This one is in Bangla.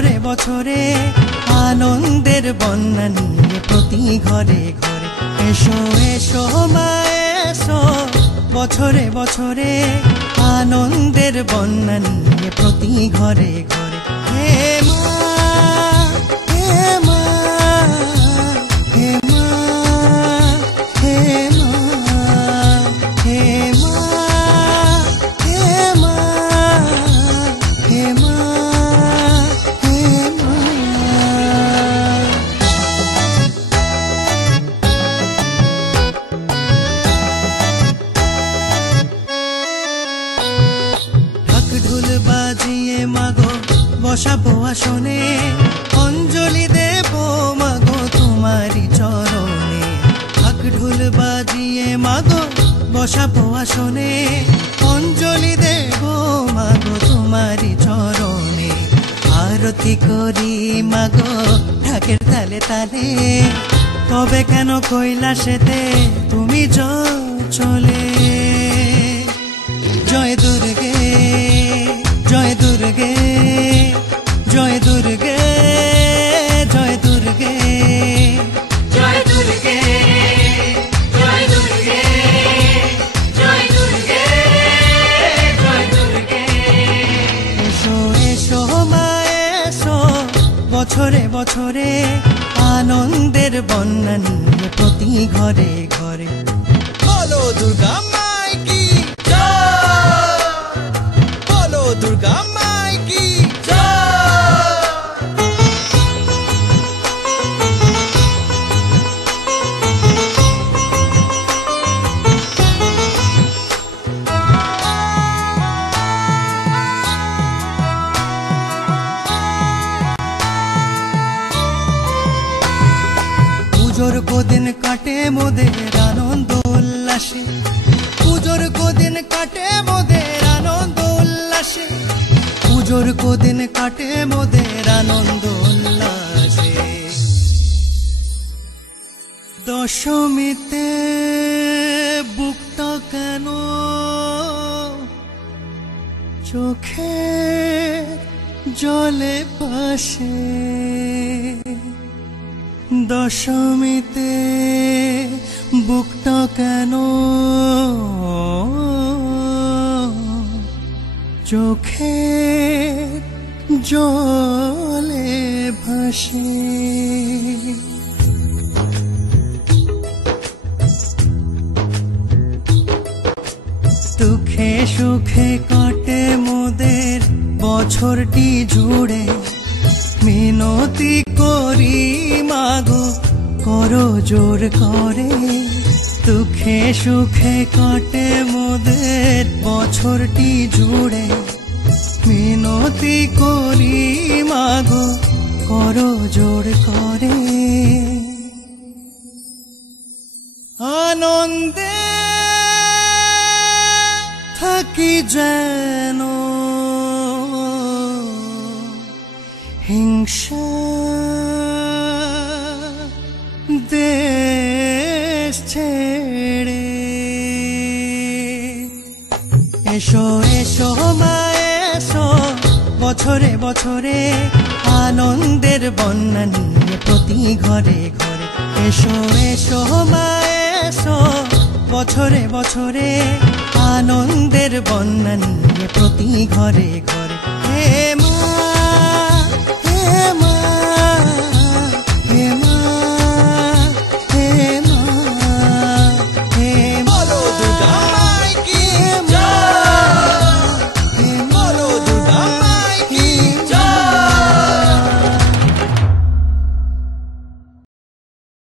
বছরে বছরে আনন্দের বন্যা নিয়ে প্রতি ঘরে ঘরে এসো এসো মা এসো বছরে বছরে আনন্দের বন্যা নিয়ে প্রতি ঘরে ঘরে হে মা হে মা হে মা হে মা হে মা হে মা হে মা হে মা ঢাক ঢোল বাজিয়ে মাগো বসাবো আসনে অঞ্জলি দেব মাগো তোমারি চরণে ঢাক ঢোল বাজিয়ে মাগো বসাবো আসনে অঞ্জলি দেব মাগো তোমারি চরণে আরতি করি মাগো ঢাকের তালে তালে তবে কেন কৈলাসেতে তুমি চলে জয় দুর্গে জয় দুর্গে জয় দুর্গে জয় দুর্গে জয় দুর্গে জয় দুর্গে জয় দুর্গে জয় দুর্গে এসো এসো মা এসো বছরে বছরে আনন্দের বন্যা নিয়ে প্রতি ঘরে ঘরে বলো দুর্গা মাই কি জয় বলো দুর্গা মাই কি পুজোর কদিন কাটে মোদের আনন্দ উল্লাসে পুজোর কদিন কাটে মোদের আনন্দ উল্লাসে পুজোর কদিন কাটে মোদের আনন্দ উল্লাসে দশমীতে বুকটা কেন চোখে জলে ভাসে দশমীতে বুকটা কেন চোখে জলে ভাসে দুঃখে সুখে কাটে মোদের বছরটি জুড়ে মিনতি করি মাগো করো জোর করে দুঃখে সুখে কাটে মোদের বছরটি জুড়ে মিনতি করি মাগো করো জোর করে আনন্দে থাকি যেন হিংসা দেশ ছেড়ে এসো এসো মা এসো বছরে বছরে আনন্দের বন্যা নিয়ে প্রতি ঘরে ঘরে এসো এসো মা এসো বছরে বছরে আনন্দের বন্যা নিয়ে প্রতি ঘরে ঘরে